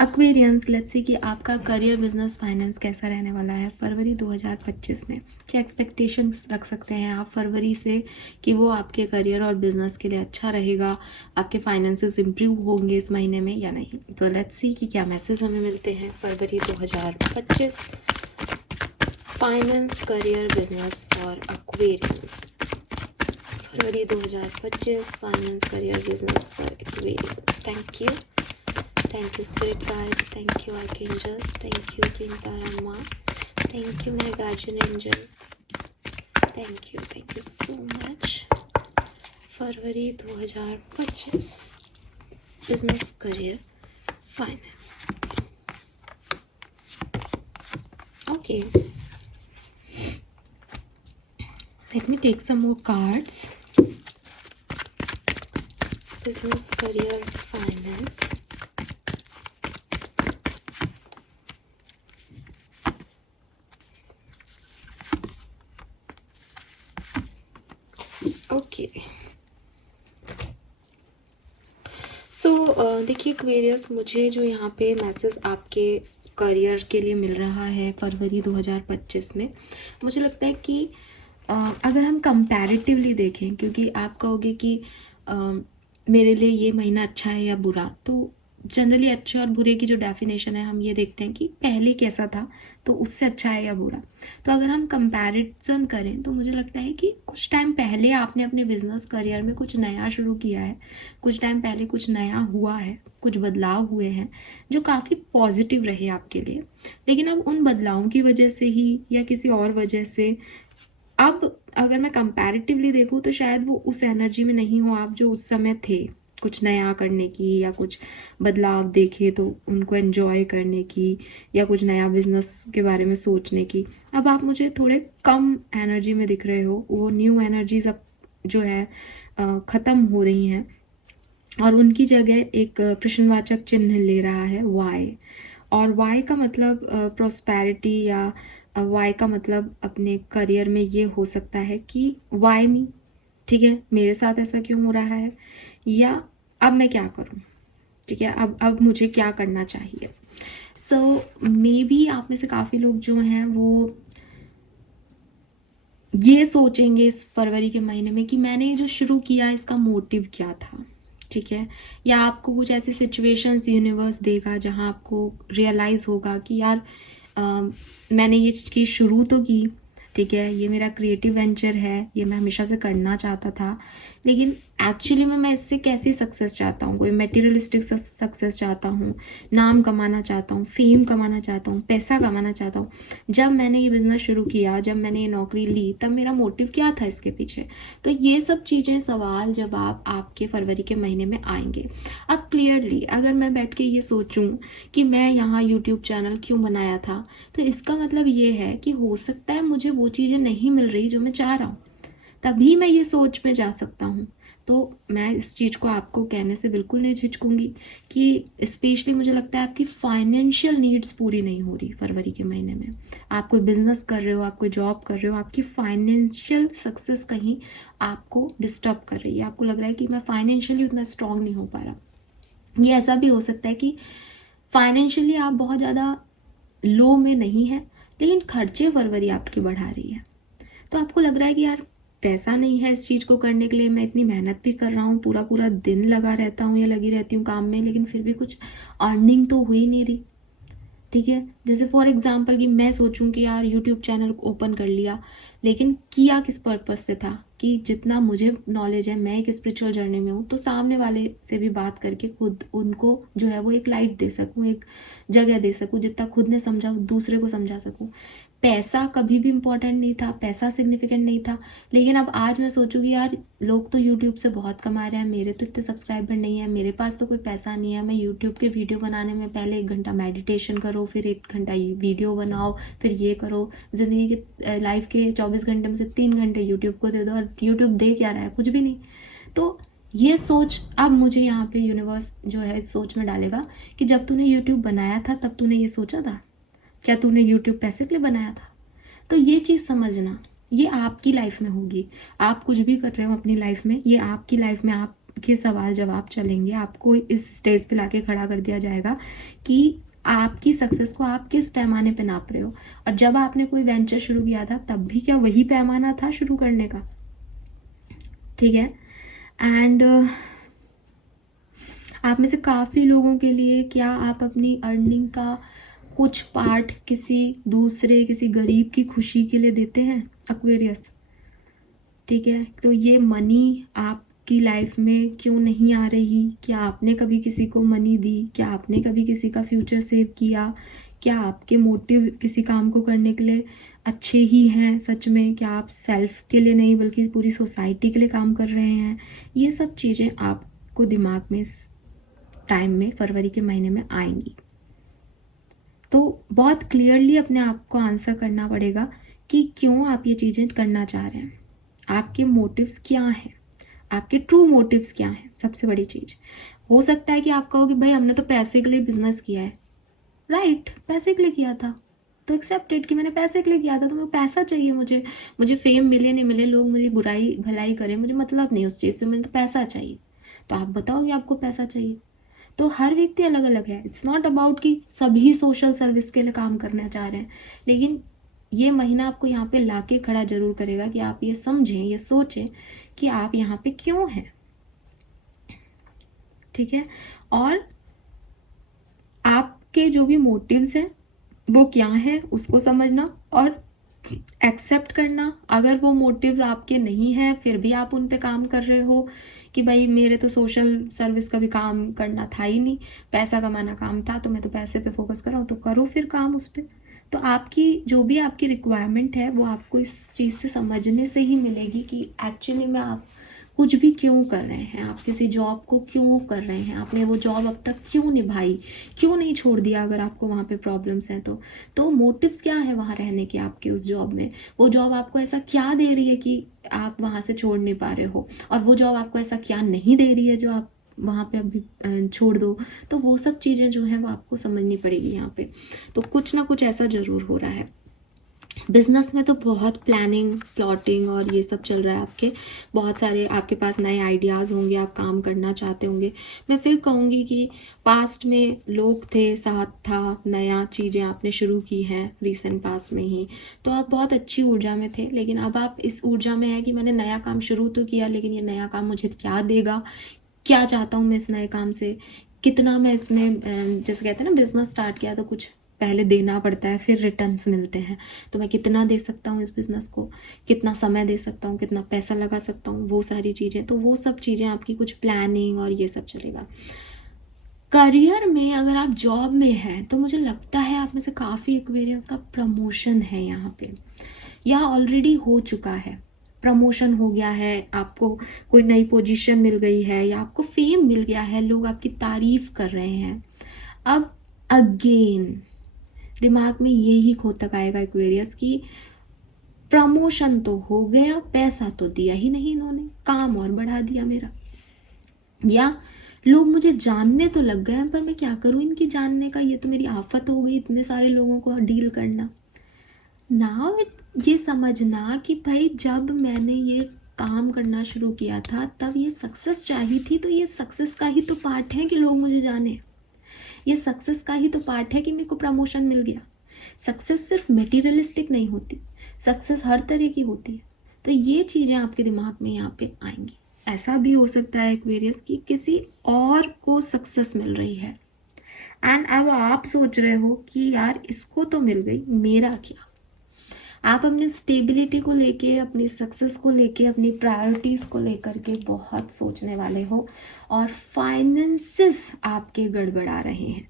Aquarians, let's see कि आपका career, business, finance कैसा रहने वाला है फरवरी 2025 में। क्या एक्सपेक्टेशंस रख सकते हैं आप फरवरी से कि वो आपके करियर और बिजनेस के लिए अच्छा रहेगा, आपके फाइनेंसेस इंप्रूव होंगे इस महीने में या नहीं। तो लेट्स सी कि क्या मैसेज हमें मिलते हैं फरवरी 2025 finance, career, business for Aquarians. फरवरी 2025 finance, career, business for Aquarians. Thank you, thank you spirit guides, thank you archangels, thank you Green Tarama, thank you my guardian angels, thank you so much। फरवरी 2025 business, career, finance. Okay, let me take some more cards। Business, career, finance. Okay, so देखिए Aquarius, मुझे जो यहाँ पे message आपके career के लिए मिल रहा है फरवरी 2025 में, मुझे लगता है कि अगर हम कंपैरेटिवली देखें, क्योंकि आप कहोगे कि मेरे लिए ये महीना अच्छा है या बुरा, तो जनरली अच्छे और बुरे की जो डेफिनेशन है हम ये देखते हैं कि पहले कैसा था तो उससे अच्छा है या बुरा। तो अगर हम कंपैरिजन करें तो मुझे लगता है कि कुछ टाइम पहले आपने अपने बिजनेस करियर में कुछ नया शुरू किया है, कुछ टाइम पहले कुछ नया हुआ है, कुछ बदलाव हुए हैं जो काफ़ी पॉजिटिव रहे आपके लिए। लेकिन अब उन बदलावों की वजह से ही या किसी और वजह से अब अगर मैं कंपैरेटिवली देखूँ तो शायद वो उस एनर्जी में नहीं हो आप जो उस समय थे, कुछ नया करने की या कुछ बदलाव देखे तो उनको एंजॉय करने की या कुछ नया बिजनेस के बारे में सोचने की। अब आप मुझे थोड़े कम एनर्जी में दिख रहे हो, वो न्यू एनर्जीज अब जो है ख़त्म हो रही हैं और उनकी जगह एक प्रश्नवाचक चिन्ह ले रहा है वाई। और वाई का मतलब प्रोस्पेरिटी या वाई का मतलब अपने करियर में ये हो सकता है कि वाई मी, ठीक है, मेरे साथ ऐसा क्यों हो रहा है, या अब मैं क्या करूं, ठीक है, अब मुझे क्या करना चाहिए। सो मे बी आप में से काफ़ी लोग जो हैं वो ये सोचेंगे इस फरवरी के महीने में कि मैंने ये जो शुरू किया इसका मोटिव क्या था, ठीक है, या आपको कुछ ऐसी सिचुएशंस यूनिवर्स देगा जहां आपको रियलाइज़ होगा कि यार मैंने ये चीज़ शुरू तो की, ठीक है, ये मेरा क्रिएटिव वेंचर है, ये मैं हमेशा से करना चाहता था, लेकिन एक्चुअली में मैं इससे कैसी सक्सेस चाहता हूँ, कोई मटेरियलिस्टिक सक्सेस चाहता हूँ, नाम कमाना चाहता हूँ, फेम कमाना चाहता हूँ, पैसा कमाना चाहता हूँ। जब मैंने ये बिज़नेस शुरू किया, जब मैंने ये नौकरी ली, तब मेरा मोटिव क्या था इसके पीछे। तो ये सब चीज़ें, सवाल जवाब आपके फरवरी के महीने में आएंगे। अब क्लियरली अगर मैं बैठ के ये सोचूं कि मैं यहाँ यूट्यूब चैनल क्यों बनाया था, तो इसका मतलब ये है कि हो सकता है मुझे वो चीज़ें नहीं मिल रही जो मैं चाह रहा हूँ, तभी मैं ये सोच में जा सकता हूँ। तो मैं इस चीज़ को आपको कहने से बिल्कुल नहीं झिझकूंगी कि स्पेशली मुझे लगता है आपकी फाइनेंशियल नीड्स पूरी नहीं हो रही फरवरी के महीने में। आप कोई बिजनेस कर रहे हो, आप कोई जॉब कर रहे हो, आपकी फाइनेंशियल सक्सेस कहीं आपको डिस्टर्ब कर रही है, आपको लग रहा है कि मैं फाइनेंशियली उतना स्ट्रांग नहीं हो पा रहा। ये ऐसा भी हो सकता है कि फाइनेंशियली आप बहुत ज़्यादा लो में नहीं है, लेकिन खर्चे फरवरी आपकी बढ़ा रही है। तो आपको लग रहा है कि यार पैसा नहीं है इस चीज़ को करने के लिए, मैं इतनी मेहनत भी कर रहा हूँ, पूरा पूरा दिन लगा रहता हूँ या लगी रहती हूँ काम में, लेकिन फिर भी कुछ अर्निंग तो हो ही नहीं रही, ठीक है। जैसे फॉर एग्जांपल कि मैं सोचूं कि यार यूट्यूब चैनल ओपन कर लिया, लेकिन किया किस पर्पस से था कि जितना मुझे नॉलेज है, मैं एक स्पिरिचुअल जर्नी में हूँ, तो सामने वाले से भी बात करके खुद उनको जो है वो एक लाइट दे सकूँ, एक जगह दे सकूँ, जितना खुद ने समझा दूसरे को समझा सकूँ। पैसा कभी भी इम्पोर्टेंट नहीं था, पैसा सिग्निफिकेंट नहीं था, लेकिन अब आज मैं सोचूं कि यार लोग तो यूट्यूब से बहुत कमा रहे हैं, मेरे तो इतने सब्सक्राइबर नहीं है, मेरे पास तो कोई पैसा नहीं है, मैं यूट्यूब के वीडियो बनाने में पहले 1 घंटा मेडिटेशन करो, फिर 1 घंटा वीडियो बनाओ, फिर ये करो, ज़िंदगी के लाइफ के 24 घंटे में से 3 घंटे यूट्यूब को दे दो, और यूट्यूब दे क्या रहा है, कुछ भी नहीं। तो ये सोच अब मुझे यहाँ पे यूनिवर्स जो है इस सोच में डालेगा कि जब तूने यूट्यूब बनाया था तब तूने ये सोचा था क्या तूने यूट्यूब पैसे के लिए बनाया था। तो ये चीज़ समझना, ये आपकी लाइफ में होगी, आप कुछ भी कर रहे हो अपनी लाइफ में, ये आपकी लाइफ में आप आपके सवाल जवाब चलेंगे, आपको इस स्टेज पे लाके खड़ा कर दिया जाएगा कि आपकी सक्सेस को आप किस पैमाने पे नाप रहे हो। और जब आपने कोई वेंचर शुरू किया था तब भी क्या वही पैमाना था शुरू करने का? ठीक है। एंड आप में से काफ़ी लोगों के लिए क्या आप अपनी अर्निंग का कुछ पार्ट किसी गरीब की खुशी के लिए देते हैं एक्वेरियस? ठीक है, तो ये मनी आपकी लाइफ में क्यों नहीं आ रही? क्या आपने कभी किसी को मनी दी? क्या आपने कभी किसी का फ्यूचर सेव किया? क्या आपके मोटिव किसी काम को करने के लिए अच्छे ही हैं सच में? क्या आप सेल्फ के लिए नहीं बल्कि पूरी सोसाइटी के लिए काम कर रहे हैं? ये सब चीज़ें आपको दिमाग में इस टाइम में, फरवरी के महीने में आएंगी। तो बहुत क्लियरली अपने आप को आंसर करना पड़ेगा कि क्यों आप ये चीज़ें करना चाह रहे हैं, आपके मोटिव्स क्या हैं, आपके ट्रू मोटिव्स क्या हैं। सबसे बड़ी चीज़ हो सकता है कि आप कहो कि भाई हमने तो पैसे के लिए बिजनेस किया है। राइट, पैसे के लिए किया था तो एक्सेप्टेड कि मैंने पैसे के लिए किया था, तो मुझे पैसा चाहिए, मुझे फेम मिले नहीं मिले, लोग मुझे बुराई भलाई करें, मुझे मतलब नहीं उस चीज़ से, मुझे तो पैसा चाहिए। तो आप बताओ कि आपको पैसा चाहिए। तो हर व्यक्ति अलग अलग है। इट्स नॉट अबाउट कि सभी सोशल सर्विस के लिए काम करना चाह रहे हैं, लेकिन ये महीना आपको यहाँ पे लाके खड़ा जरूर करेगा कि आप ये समझें, ये सोचें कि आप यहाँ पे क्यों हैं। ठीक है, और आपके जो भी मोटिव्स हैं वो क्या है उसको समझना और एक्सेप्ट करना। अगर वो मोटिव्स आपके नहीं हैं फिर भी आप उन पे काम कर रहे हो कि भाई मेरे तो सोशल सर्विस का भी काम करना था ही नहीं, पैसा कमाना काम था, तो मैं तो पैसे पे फोकस कर रहा हूँ, तो करो फिर काम उस पर। तो आपकी जो भी आपकी रिक्वायरमेंट है वो आपको इस चीज़ से समझने से ही मिलेगी कि एक्चुअली में आप कुछ भी क्यों कर रहे हैं, आप किसी जॉब को क्यों कर रहे हैं, आपने वो जॉब अब तक क्यों निभाई, क्यों नहीं छोड़ दिया अगर आपको वहाँ पे प्रॉब्लम्स हैं तो मोटिव्स क्या है वहाँ रहने के आपके उस जॉब में। वो जॉब आपको ऐसा क्या दे रही है कि आप वहाँ से छोड़ नहीं पा रहे हो, और वो जॉब आपको ऐसा क्या नहीं दे रही है जो आप वहाँ पे अभी छोड़ दो। तो वो सब चीज़ें जो हैं वो आपको समझनी पड़ेगी यहाँ पे। तो कुछ ना कुछ ऐसा ज़रूर हो रहा है। बिजनेस में तो बहुत प्लानिंग प्लॉटिंग और ये सब चल रहा है, आपके बहुत सारे आपके पास नए आइडियाज़ होंगे, आप काम करना चाहते होंगे। मैं फिर कहूँगी कि पास्ट में लोग थे, साथ था, नया चीज़ें आपने शुरू की हैं रिसेंट पास्ट में ही, तो आप बहुत अच्छी ऊर्जा में थे। लेकिन अब आप इस ऊर्जा में है कि मैंने नया काम शुरू तो किया, लेकिन ये नया काम मुझे क्या देगा, क्या चाहता हूँ मैं इस नए काम से, कितना मैं इसमें जैसे कहते हैं ना बिजनेस स्टार्ट किया तो कुछ पहले देना पड़ता है फिर रिटर्न्स मिलते हैं, तो मैं कितना दे सकता हूँ इस बिज़नेस को, कितना समय दे सकता हूँ, कितना पैसा लगा सकता हूँ, वो सारी चीज़ें। तो वो सब चीज़ें आपकी कुछ प्लानिंग और ये सब चलेगा। करियर में अगर आप जॉब में हैं तो मुझे लगता है आप में से काफ़ी एक्वेरियंस का प्रमोशन है यहाँ पे, या ऑलरेडी हो चुका है, प्रमोशन हो गया है, आपको कोई नई पोजीशन मिल गई है, या आपको फेम मिल गया है, लोग आपकी तारीफ कर रहे हैं। अब अगेन दिमाग में यही खोतक आएगा एक्वेरियस की प्रमोशन तो हो गया, पैसा तो दिया ही नहीं इन्होंने, काम और बढ़ा दिया मेरा, या लोग मुझे जानने तो लग गए हैं पर मैं क्या करूं इनकी जानने का, ये तो मेरी आफत हो गई इतने सारे लोगों को डील करना। ना ये समझना कि भाई जब मैंने ये काम करना शुरू किया था तब ये सक्सेस चाहिए थी, तो ये सक्सेस का ही तो पार्ट है कि लोग मुझे जाने, ये सक्सेस का ही तो पार्ट है कि मेरे को प्रमोशन मिल गया। सक्सेस सिर्फ मटेरियलिस्टिक नहीं होती, सक्सेस हर तरह की होती है। तो ये चीज़ें आपके दिमाग में यहाँ पे आएंगी। ऐसा भी हो सकता है एक्वेरियस कि किसी और को सक्सेस मिल रही है एंड अब आप सोच रहे हो कि यार इसको तो मिल गई, मेरा क्या। आप अपनी स्टेबिलिटी को लेके, अपनी सक्सेस को लेके, अपनी प्रायोरिटीज़ को लेकर के बहुत सोचने वाले हो, और फाइनेंसेस आपके गड़बड़ा रहे हैं।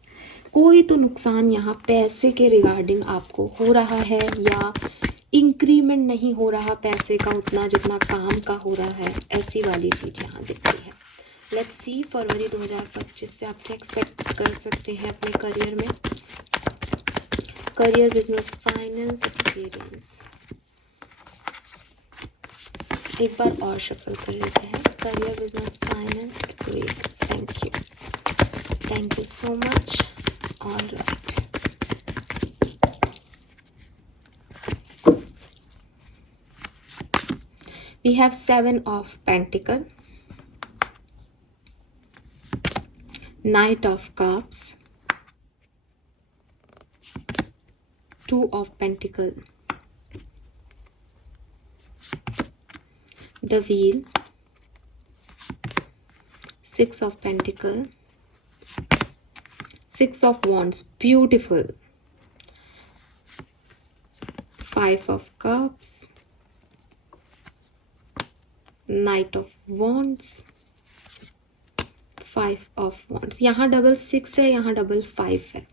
कोई तो नुकसान यहाँ पैसे के रिगार्डिंग आपको हो रहा है, या इंक्रीमेंट नहीं हो रहा पैसे का उतना जितना काम का हो रहा है, ऐसी वाली चीज़ यहाँ दिखती है। लेट्स सी फरवरी 2025 से आप क्या एक्सपेक्ट कर सकते हैं अपने करियर में, करियर, बिजनेस, फाइनेंस, एक्सपीरियंस। एक बार और शफल कर लेते हैं, career, business, finance, experience. Thank you so much. All right, we have 7 of Pentacle, Knight of Cups, Two of Pentacles, the Wheel, Six of Pentacles, Six of Wands, beautiful, Five of Cups, Knight of Wands, Five of Wands. यहाँ double 6 है, यहाँ double 5 है.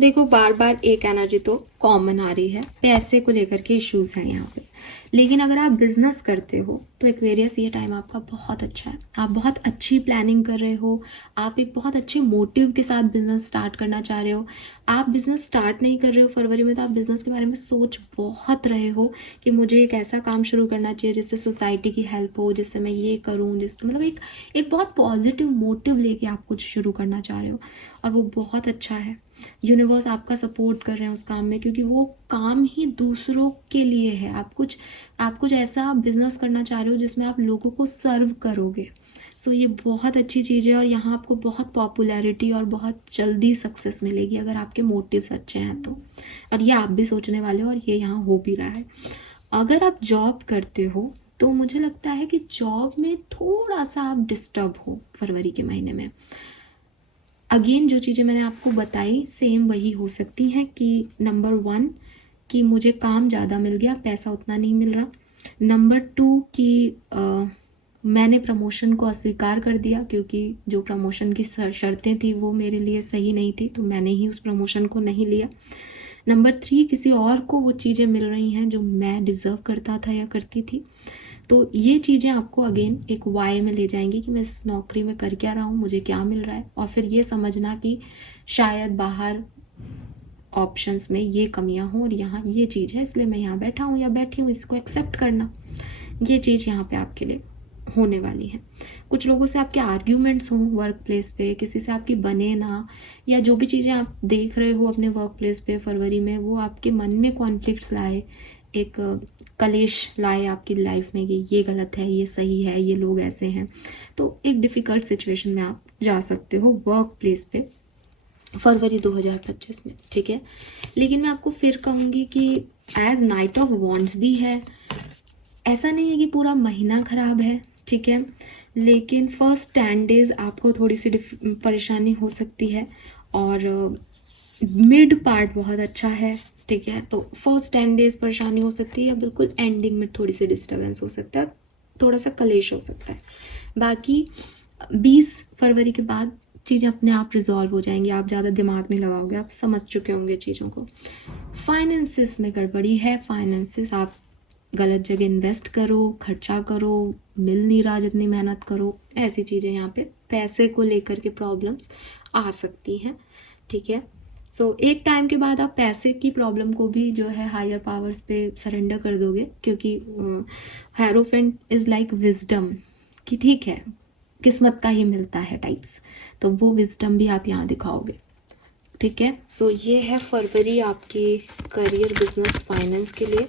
देखो बार बार एक energy तो common आ रही है, पैसे को लेकर के इश्यूज हैं यहाँ पे. लेकिन अगर आप बिजनेस करते हो तो एक्वेरियस ये टाइम आपका बहुत अच्छा है. आप बहुत अच्छी प्लानिंग कर रहे हो, आप एक बहुत अच्छे मोटिव के साथ बिजनेस स्टार्ट करना चाह रहे हो. आप बिजनेस स्टार्ट नहीं कर रहे हो फरवरी में, तो आप बिजनेस के बारे में सोच बहुत रहे हो कि मुझे एक ऐसा काम शुरू करना चाहिए जिससे सोसाइटी की हेल्प हो, जिससे मैं ये करूँ, जिससे मतलब एक बहुत पॉजिटिव मोटिव लेके आप कुछ शुरू करना चाह रहे हो, और वो बहुत अच्छा है. यूनिवर्स आपका सपोर्ट कर रहे हैं उस काम में, क्योंकि वो काम ही दूसरों के लिए है. आप कुछ ऐसा बिजनेस करना चाह रहे हो जिसमें आप लोगों को सर्व करोगे. सो ये बहुत अच्छी चीज़ है, और यहाँ आपको बहुत पॉपुलैरिटी और बहुत जल्दी सक्सेस मिलेगी अगर आपके मोटिव्स अच्छे हैं तो. और ये आप भी सोचने वाले हो, और ये यहाँ हो भी रहा है. अगर आप जॉब करते हो तो मुझे लगता है कि जॉब में थोड़ा सा आप डिस्टर्ब हो फरवरी के महीने में. अगेन जो चीज़ें मैंने आपको बताई सेम वही हो सकती हैं कि नंबर 1 कि मुझे काम ज़्यादा मिल गया, पैसा उतना नहीं मिल रहा. नंबर 2 कि मैंने प्रमोशन को अस्वीकार कर दिया, क्योंकि जो प्रमोशन की शर्तें थी वो मेरे लिए सही नहीं थी, तो मैंने ही उस प्रमोशन को नहीं लिया. नंबर 3 किसी और को वो चीज़ें मिल रही हैं जो मैं डिज़र्व करता था या करती थी. तो ये चीज़ें आपको अगेन एक वाई में ले जाएंगी कि मैं इस नौकरी में कर क्या रहा हूँ, मुझे क्या मिल रहा है, और फिर ये समझना कि शायद बाहर ऑप्शंस में ये कमियां हों और यहाँ ये चीज़ है इसलिए मैं यहाँ बैठा हूँ या बैठी हूँ, इसको एक्सेप्ट करना. ये चीज़ यहाँ पे आपके लिए होने वाली है. कुछ लोगों से आपके आर्ग्यूमेंट्स हों वर्क प्लेस पे, किसी से आपकी बने ना, या जो भी चीज़ें आप देख रहे हो अपने वर्क प्लेस पे फरवरी में, वो आपके मन में कॉन्फ्लिक्ट्स लाए, एक कलेश लाए आपकी लाइफ में कि ये गलत है, ये सही है, ये लोग ऐसे हैं. तो एक डिफ़िकल्ट सिचुएशन में आप जा सकते हो वर्क प्लेस पे फरवरी 2025 में. ठीक है, लेकिन मैं आपको फिर कहूँगी कि एज नाइट ऑफ वॉन्ड्स भी है, ऐसा नहीं है कि पूरा महीना ख़राब है. ठीक है, लेकिन फर्स्ट 10 डेज आपको थोड़ी सी परेशानी हो सकती है, और मिड पार्ट बहुत अच्छा है. ठीक है, तो फर्स्ट 10 डेज परेशानी हो सकती है, या बिल्कुल एंडिंग में थोड़ी सी डिस्टर्बेंस हो सकता है, थोड़ा सा कलेश हो सकता है. बाकी 20 फरवरी के बाद चीज़ें अपने आप रिजॉल्व हो जाएंगी, आप ज़्यादा दिमाग नहीं लगाओगे, आप समझ चुके होंगे चीज़ों को. फाइनेंसिस में गड़बड़ी है, फाइनेंसिस आप गलत जगह इन्वेस्ट करो, खर्चा करो, मिल नहीं रहा जितनी मेहनत करो, ऐसी चीज़ें यहाँ पे पैसे को लेकर के प्रॉब्लम्स आ सकती हैं. ठीक है, सो एक टाइम के बाद आप पैसे की प्रॉब्लम को भी जो है हायर पावर्स पे सरेंडर कर दोगे, क्योंकि हेरोफेंट इज़ लाइक विजडम कि ठीक है किस्मत का ही मिलता है टाइप्स, तो वो विजडम भी आप यहाँ दिखाओगे. ठीक है, सो ये है फरवरी आपकी करियर, बिजनेस, फाइनेंस के लिए.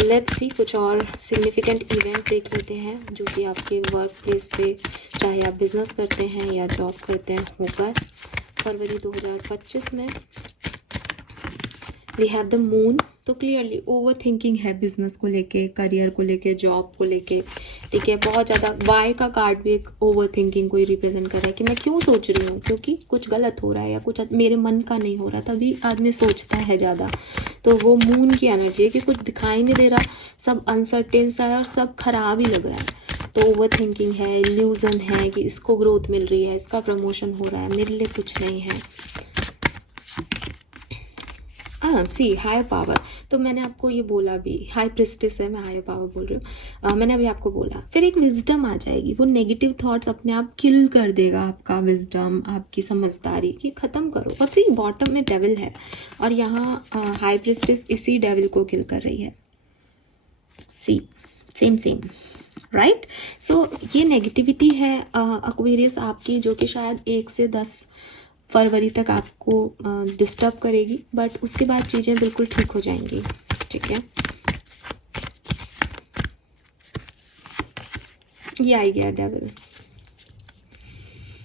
लेट्स सी कुछ और सिग्निफिकेंट इवेंट देख लेते हैं जो कि आपके वर्क प्लेस पे, चाहे आप बिजनेस करते हैं या जॉब करते हैं, होगा फरवरी 2025 में. वी हैव द मून, तो क्लियरली ओवर थिंकिंग है बिजनेस को लेके, करियर को लेके, जॉब को लेके. ठीक है, बहुत ज़्यादा. वाई का कार्ड भी एक ओवर थिंकिंग को ही रिप्रेजेंट कर रहा है कि मैं क्यों सोच रही हूँ, क्योंकि कुछ गलत हो रहा है या कुछ मेरे मन का नहीं हो रहा, तभी आदमी सोचता है ज़्यादा. तो वो मून की एनर्जी है कि कुछ दिखाई नहीं दे रहा, सब अनसर्टेन सा है और सब खराब ही लग रहा है. तो ओवर थिंकिंग है, इल्यूजन है कि इसको ग्रोथ मिल रही है, इसका प्रमोशन हो रहा है, मेरे लिए कुछ नहीं है. सी हायर पावर, तो मैंने आपको ये बोला भी, हाई प्रिस्टिस है, मैं हायर पावर बोल रही हूँ. मैंने अभी आपको बोला. फिर एक विजडम आ जाएगी, वो नेगेटिव थॉट्स अपने आप किल कर देगा आपका विजडम, आपकी समझदारी कि ख़त्म करो. और फिर बॉटम में डेविल है, और यहाँ हाई प्रिस्टिस इसी डेविल को किल कर रही है. सी सेम राइट. सो ये नेगेटिविटी है एक्वेरियस आपकी, जो कि शायद 1 से 10 फरवरी तक आपको डिस्टर्ब करेगी, बट उसके बाद चीज़ें बिल्कुल ठीक हो जाएंगी. ठीक है, ये आ गया डेविल।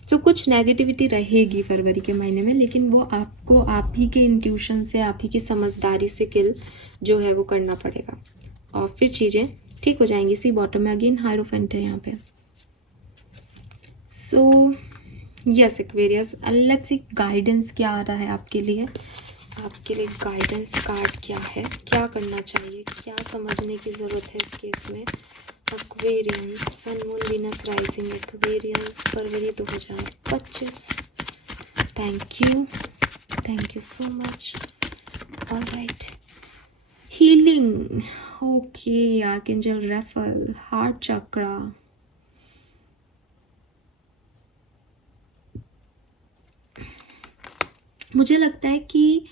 तो कुछ नेगेटिविटी रहेगी फरवरी के महीने में, लेकिन वो आपको आप ही के इंट्यूशन से, आप ही की समझदारी से किल जो है वो करना पड़ेगा, और फिर चीज़ें ठीक हो जाएंगी। सी बॉटम में अगेन हायरोफेंट है यहाँ पे। So yes Aquarius, let's see guidance क्या आ रहा है आपके लिए। आपके लिए गाइडेंस कार्ड क्या है, क्या करना चाहिए, क्या समझने की ज़रूरत है इस केस में। Aquarians, sun moon Venus rising Aquarians, फरवरी 2025। Thank you so much. Alright, healing, okay, archangel Raphael, heart chakra. मुझे लगता है कि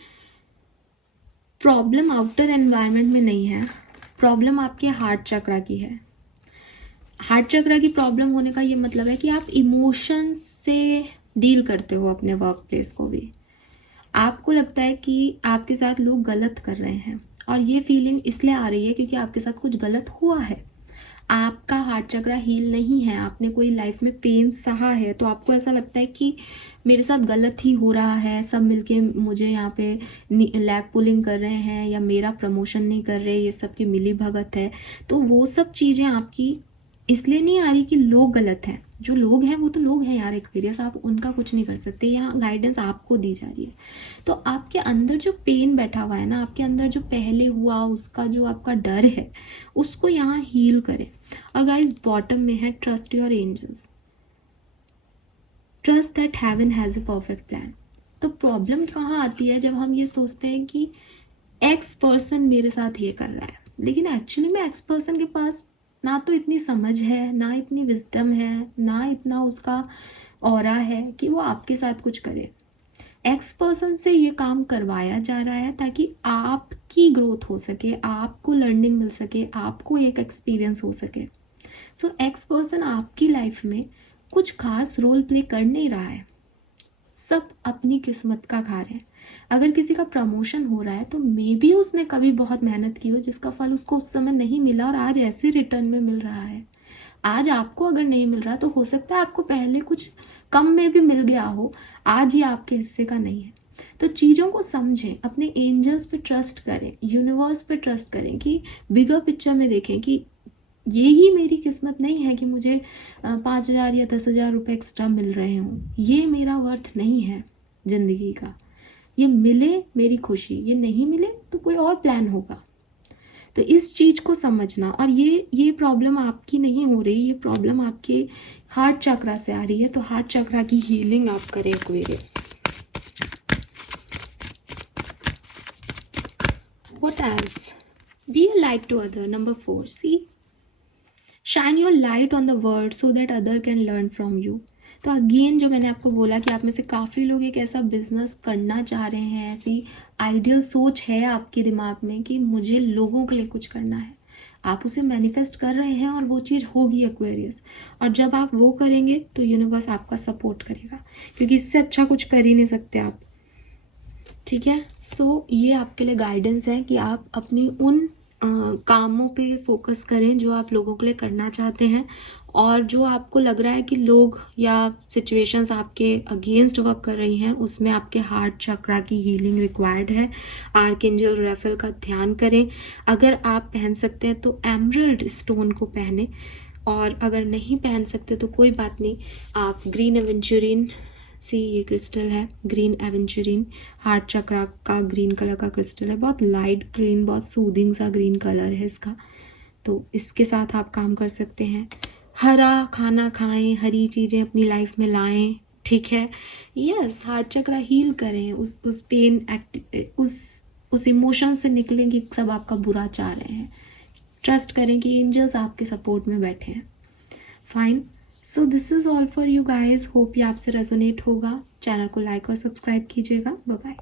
प्रॉब्लम आउटर एनवायरनमेंट में नहीं है, प्रॉब्लम आपके हार्ट चक्रा की है। हार्ट चक्रा की प्रॉब्लम होने का ये मतलब है कि आप इमोशंस से डील करते हो अपने वर्क प्लेस को भी। आपको लगता है कि आपके साथ लोग गलत कर रहे हैं, और ये फीलिंग इसलिए आ रही है क्योंकि आपके साथ कुछ गलत हुआ है। आपका हार्ट चक्रा हील नहीं है, आपने कोई लाइफ में पेन सहा है, तो आपको ऐसा लगता है कि मेरे साथ गलत ही हो रहा है, सब मिलके मुझे यहाँ पे लैग पुलिंग कर रहे हैं, या मेरा प्रमोशन नहीं कर रहे, ये सब की मिली भगत है। तो वो सब चीज़ें आपकी इसलिए नहीं आ रही कि लोग गलत हैं। जो लोग हैं वो तो लोग हैं यार एक्वेरियस, आप उनका कुछ नहीं कर सकते। यहाँ गाइडेंस आपको दी जा रही है। तो आपके अंदर जो पेन बैठा हुआ है ना, आपके अंदर जो पहले हुआ उसका जो आपका डर है, उसको यहाँ हील करें। और गाइस बॉटम में है trust your angels, trust that heaven has a perfect plan. तो प्रॉब्लम कहाँ आती है, जब हम ये सोचते हैं कि एक्स पर्सन मेरे साथ ये कर रहा है, लेकिन एक्चुअली में एक्स पर्सन के पास ना तो इतनी समझ है, ना इतनी विजडम है, ना इतना उसका ऑरा है कि वो आपके साथ कुछ करे। एक्स पर्सन से ये काम करवाया जा रहा है ताकि आपकी ग्रोथ हो सके, आपको लर्निंग मिल सके, आपको एक एक्सपीरियंस हो सके। सो एक्स पर्सन आपकी लाइफ में कुछ खास रोल प्ले कर नहीं रहा है, सब अपनी किस्मत का खा रहे हैं। अगर किसी का प्रमोशन हो रहा है तो मे बी उसने कभी बहुत मेहनत की हो, जिसका फल उसको उस समय नहीं मिला और आज ऐसे रिटर्न में मिल रहा है। आज आपको अगर नहीं मिल रहा तो हो सकता है आपको पहले कुछ कम में भी मिल गया हो, आज ये आपके हिस्से का नहीं है। तो चीज़ों को समझें, अपने एंजल्स पे ट्रस्ट करें, यूनिवर्स पे ट्रस्ट करें, कि बिगर पिक्चर में देखें कि ये ही मेरी किस्मत नहीं है कि मुझे 5,000 या 10,000 रुपये एक्स्ट्रा मिल रहे हों। ये मेरा वर्थ नहीं है ज़िंदगी का। ये मिले मेरी खुशी, ये नहीं मिले तो कोई और प्लान होगा। तो इस चीज़ को समझना, और ये प्रॉब्लम आपकी नहीं हो रही, ये प्रॉब्लम आपके हार्ट चक्रा से आ रही है। तो हार्ट चक्रा की हीलिंग आप करें Aquarius. What else? Be a light to other. Number 4, see shine your light on the world so that other can learn from you. तो अगेन जो मैंने आपको बोला कि आप में से काफ़ी लोग एक ऐसा बिजनेस करना चाह रहे हैं, ऐसी आइडियल सोच है आपके दिमाग में कि मुझे लोगों के लिए कुछ करना है। आप उसे मैनिफेस्ट कर रहे हैं और वो चीज़ होगी एक्वेरियस। और जब आप वो करेंगे तो यूनिवर्स आपका सपोर्ट करेगा, क्योंकि इससे अच्छा कुछ कर ही नहीं सकते आप। ठीक है, सो ये आपके लिए गाइडेंस है कि आप अपनी उन कामों पे फोकस करें जो आप लोगों के लिए करना चाहते हैं, और जो आपको लग रहा है कि लोग या सिचुएशंस आपके अगेंस्ट वर्क कर रही हैं, उसमें आपके हार्ट चक्रा की हीलिंग रिक्वायर्ड है। आर्कएंजल रेफेल का ध्यान करें। अगर आप पहन सकते हैं तो एमरल्ड स्टोन को पहने, और अगर नहीं पहन सकते तो कोई बात नहीं, आप ग्रीन एवेंचुरिन, सी ये क्रिस्टल है ग्रीन एवेंचुरिन, हार्ट चक्रा का ग्रीन कलर का क्रिस्टल है, बहुत लाइट ग्रीन, बहुत सूदिंग सा ग्रीन कलर है इसका। तो इसके साथ आप काम कर सकते हैं। हरा खाना खाएं, हरी चीज़ें अपनी लाइफ में लाएं। ठीक है, यस, हार्ट चक्रा हील करें, उस पेन उस इमोशन से निकलें कि सब आपका बुरा चाह रहे हैं। ट्रस्ट करें कि एंजल्स आपके सपोर्ट में बैठे हैं। Fine, so this is all for you guys. Hope ये आपसे रेजोनेट होगा। चैनल को लाइक और सब्सक्राइब कीजिएगा। Bye bye.